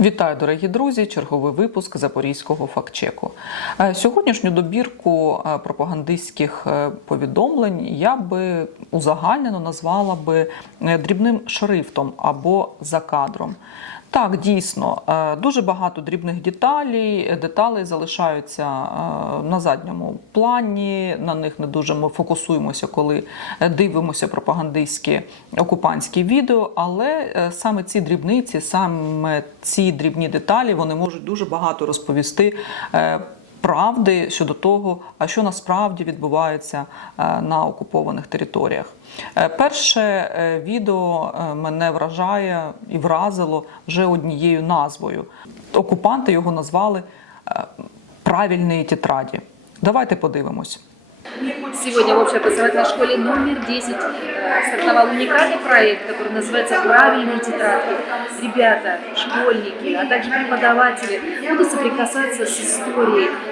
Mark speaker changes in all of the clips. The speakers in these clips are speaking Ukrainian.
Speaker 1: Вітаю, дорогі друзі! Черговий випуск запорізького фактчеку. Е, Сьогоднішню добірку е, пропагандистських е, повідомлень я би узагальнено назвала би дрібним шрифтом або за кадром. Так, дійсно, е, дуже багато дрібних деталей, Деталі залишаються е, на задньому плані. На них не дуже ми фокусуємося, коли е, дивимося пропагандистські окупантські відео. Але саме ці дрібниці, саме ці дрібні деталі, вони можуть дуже багато розповісти е, Правди щодо того, а що насправді відбувається е, на окупованих територіях. Е, Перше е, відео е, мене вражає і вразило вже однією назвою. Окупанти його назвали е, правильні тетраді. Давайте подивимось.
Speaker 2: Сегодня в общеобразовательной школе номер 10 э, стартовал уникальный проект, который называется «Правильные тетрадки». Ребята, школьники, а также преподаватели будут соприкасаться с историей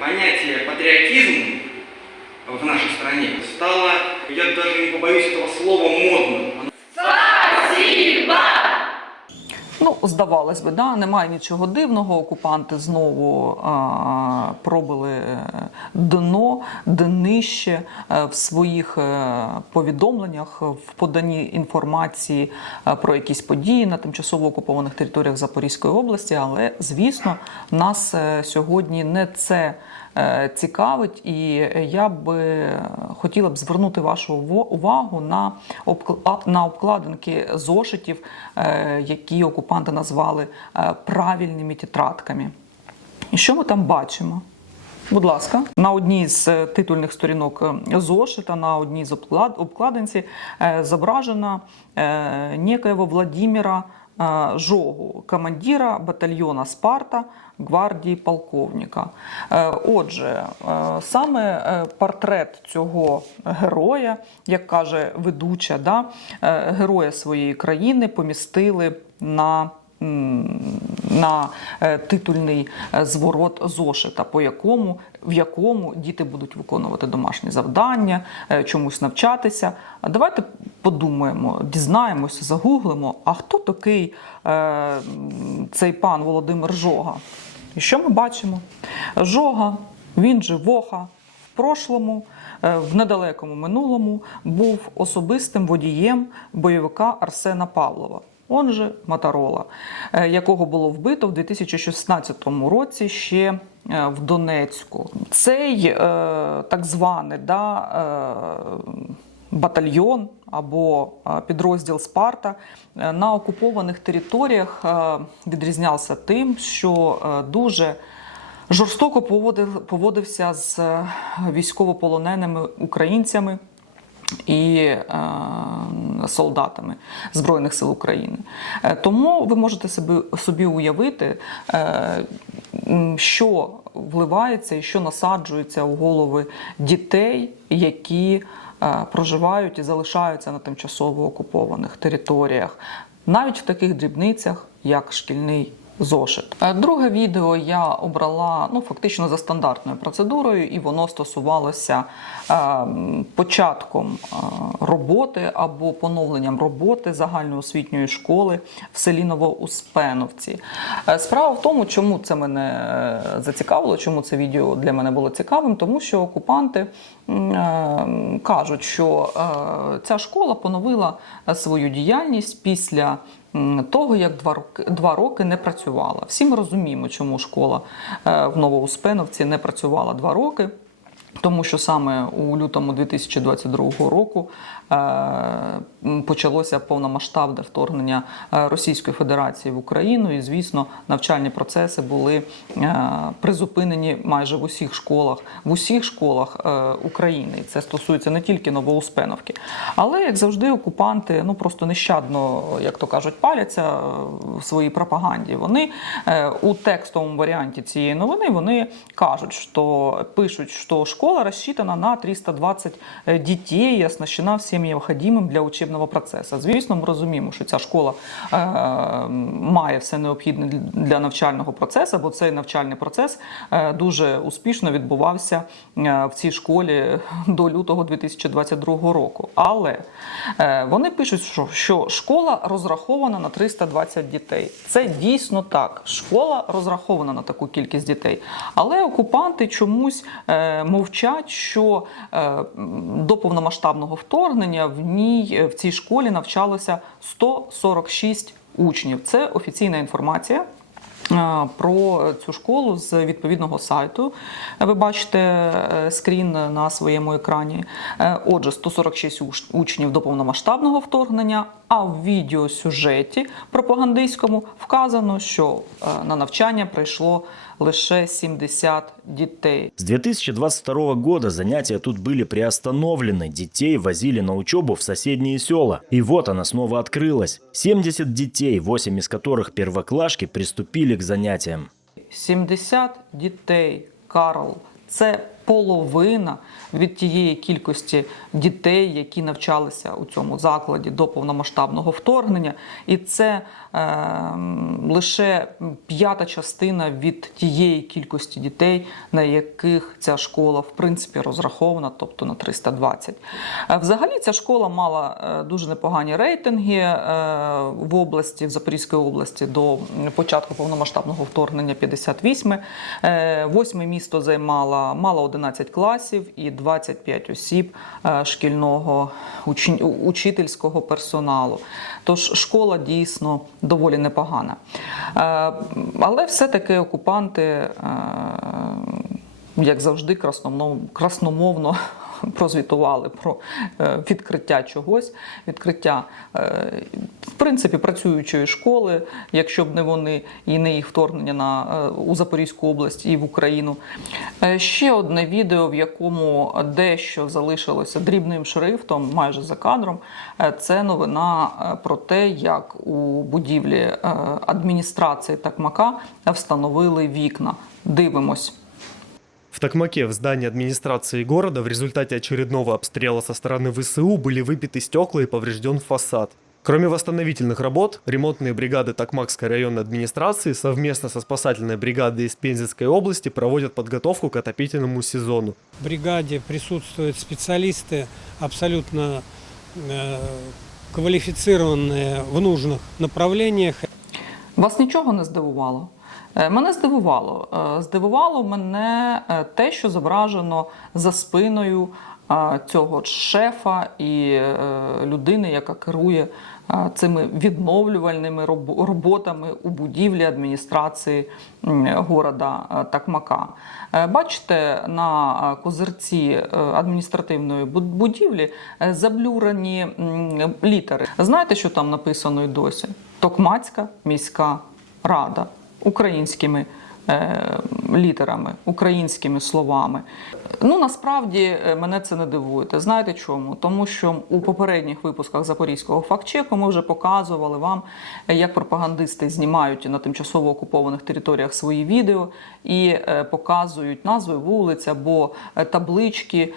Speaker 3: понятие патриотизм в нашей стране стало, я даже не побоюсь этого слова, модным. Оно
Speaker 1: Ну, здавалось би, да, немає нічого дивного. Окупанти знову а, пробили е, дно, днище е, в своїх е, повідомленнях, в поданні інформації про якісь події на тимчасово окупованих територіях Запорізької області. Але звісно, нас сьогодні не це. Е, Цікавить, і я би хотіла б звернути вашу увагу на на обкладинки зошитів, е, які окупанти назвали е, правильними тетрадками. І що ми там бачимо? Будь ласка, на одній з е, титульних сторінок е, зошита, на одній з обклад- обкладинці е, зображена е, некоего Владимира е, Жогу, командира батальйона Спарта гвардії полковника. Е, Отже, е, саме е, портрет цього героя, як каже ведуча, да, героя своєї країни помістили на на е, титульний е, зворот зошита, по якому в якому діти будуть виконувати домашні завдання, е, чомусь навчатися. Давайте подумаємо, дізнаємося, загуглимо, а хто такий цей пан Володимир Жога? І що ми бачимо? Жога, він же Воха, в прошлому, в недалекому минулому, був особистим водієм бойовика Арсена Павлова. Он же Моторола, е, якого було вбито в 2016 році ще е, в Донецьку. Цей е, так званий да, батальйон або підрозділ Спарта на окупованих територіях відрізнявся тим, що дуже жорстоко поводився з військовополоненими українцями і е, солдатами Збройних сил України. Е, тому ви можете собі, собі уявити, е, що вливається і що насаджується у голови дітей, які е, проживають і залишаються на тимчасово окупованих територіях, навіть в таких дрібницях, як шкільний зошит. Е, Друге відео я обрала ну фактично за стандартною процедурою, і воно стосувалося е, початком е, роботи або поновленням роботи загальноосвітньої школи в селі Новоуспеновці. Справа в тому, чому це мене зацікавило, чому це відео для мене було цікавим, тому що окупанти кажуть, що ця школа поновила свою діяльність після того, як два роки, два роки не працювала. Всі ми розуміємо, чому школа е, в Новоуспеновці не працювала два роки. Тому що саме у лютому 2022 року е, почалося повномасштабне вторгнення е, Російської Федерації в Україну, і звісно, навчальні процеси були е, призупинені майже в усіх школах, в усіх школах України. І це стосується не тільки Новоуспеновки, але як завжди, окупанти ну просто нещадно, як то кажуть, паляться в своїй пропаганді. Вони у текстовому варіанті цієї новини вони кажуть, що пишуть, що школа рассчитана на 320 дітей і оснащена всім необхідним для учебного процесу. Звісно, ми розуміємо, що ця школа е, має все необхідне для навчального процесу, бо цей навчальний процес е, дуже успішно відбувався е, в цій школі до лютого 2022 року. Але вони пишуть, що, школа розрахована на 320 дітей. Це дійсно так. Школа розрахована на таку кількість дітей. Але окупанти чомусь е, мовчать, що е, до повномасштабного вторгнення в ній е, в цій школі навчалося 146 учнів. Це офіційна інформація е, Про цю школу з відповідного сайту. Ви бачите е, скрін на своєму екрані. Е, Отже, 146 уч- учнів до повномасштабного вторгнення. А в відеосюжеті пропагандистському вказано, що е, на навчання прийшло лише 70 дітей.
Speaker 4: С 2022 года занятия тут были приостановлены, детей возили на учебу в соседние села. И вот она снова открылась. 70 детей, 8 из которых первоклашки, приступили к занятиям.
Speaker 1: 70 дітей, Карл, це половина від тієї кількості дітей, які навчалися у цьому закладі до повномасштабного вторгнення, і це е, лише п'ята частина від тієї кількості дітей, на яких ця школа в принципі розрахована, тобто на 320. Е, Взагалі ця школа мала е, дуже непогані рейтинги е, в області, в Запорізькій області до початку повномасштабного вторгнення 58. Е, Восьме місто займало мало 11 класів і 25 осіб е, шкільного учительського персоналу. Тож школа дійсно доволі непогана. Е, Але все-таки окупанти, е, як завжди, красномовно прозвітували про е, відкриття чогось, відкриття е, в принципі працюючої школи, якщо б не вони і не їх вторгнення на е, у Запорізьку область і в Україну. Ще одне відео, в якому дещо залишилося дрібним шрифтом, майже за кадром. Це новина про те, як у будівлі адміністрації Такмака встановили вікна. Дивимось.
Speaker 5: В Токмаке в здании администрации города в результате очередного обстрела со стороны ВСУ были выбиты стекла и поврежден фасад. Кроме восстановительных работ, ремонтные бригады Токмакской районной администрации совместно со спасательной бригадой из Пензенской области проводят подготовку к отопительному сезону.
Speaker 6: В бригаде присутствуют специалисты абсолютно э, квалифицированные в нужных направлениях.
Speaker 1: Вас нічого не здивувало? Е, Мене здивувало. Е, Здивувало мене е, те, що зображено за спиною цього шефа і людини, яка керує цими відновлювальними роботами у будівлі адміністрації города Такмака. Бачите, на козирці адміністративної буд- будівлі заблюрені літери. Знаєте, що там написано й досі? Токмацька міська рада українськими е, літерами, українськими словами. Ну насправді е, мене це не дивує. Знаєте чому? Тому що у попередніх випусках запорізького фактчеку ми вже показували вам, е, як пропагандисти знімають на тимчасово окупованих територіях свої відео і е, показують назви вулиць або таблички,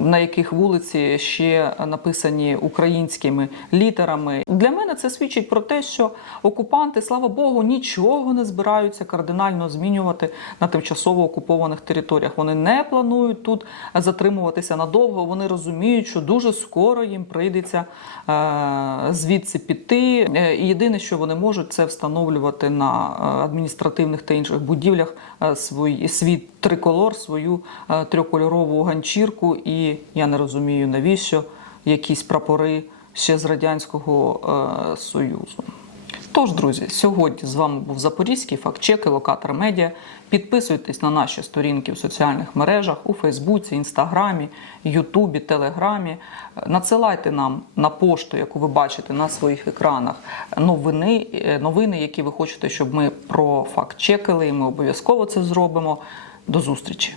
Speaker 1: на яких вулиці ще написані українськими літерами. Для мене це свідчить про те, що окупанти, слава Богу, нічого не збираються кардинально змінювати на тимчасово окупованих територіях. Вони не планують тут затримуватися надовго. Вони розуміють, що дуже скоро їм прийдеться е, звідси піти. Е, І єдине, що вони можуть, це встановлювати на е, адміністративних та інших будівлях свій, свій триколор, свою трикольорову ганчірку. І я не розумію, навіщо якісь прапори ще з радянського союзу. Тож, друзі, сьогодні з вами був Запорізький фактчек і локатор медіа. Підписуйтесь на наші сторінки в соціальних мережах у Фейсбуці, Інстаграмі, Ютубі, Телеграмі. Надсилайте нам на пошту, яку ви бачите на своїх екранах, новини, е, новини, які ви хочете, щоб ми профактчекали, і ми обов'язково це зробимо. До зустрічі!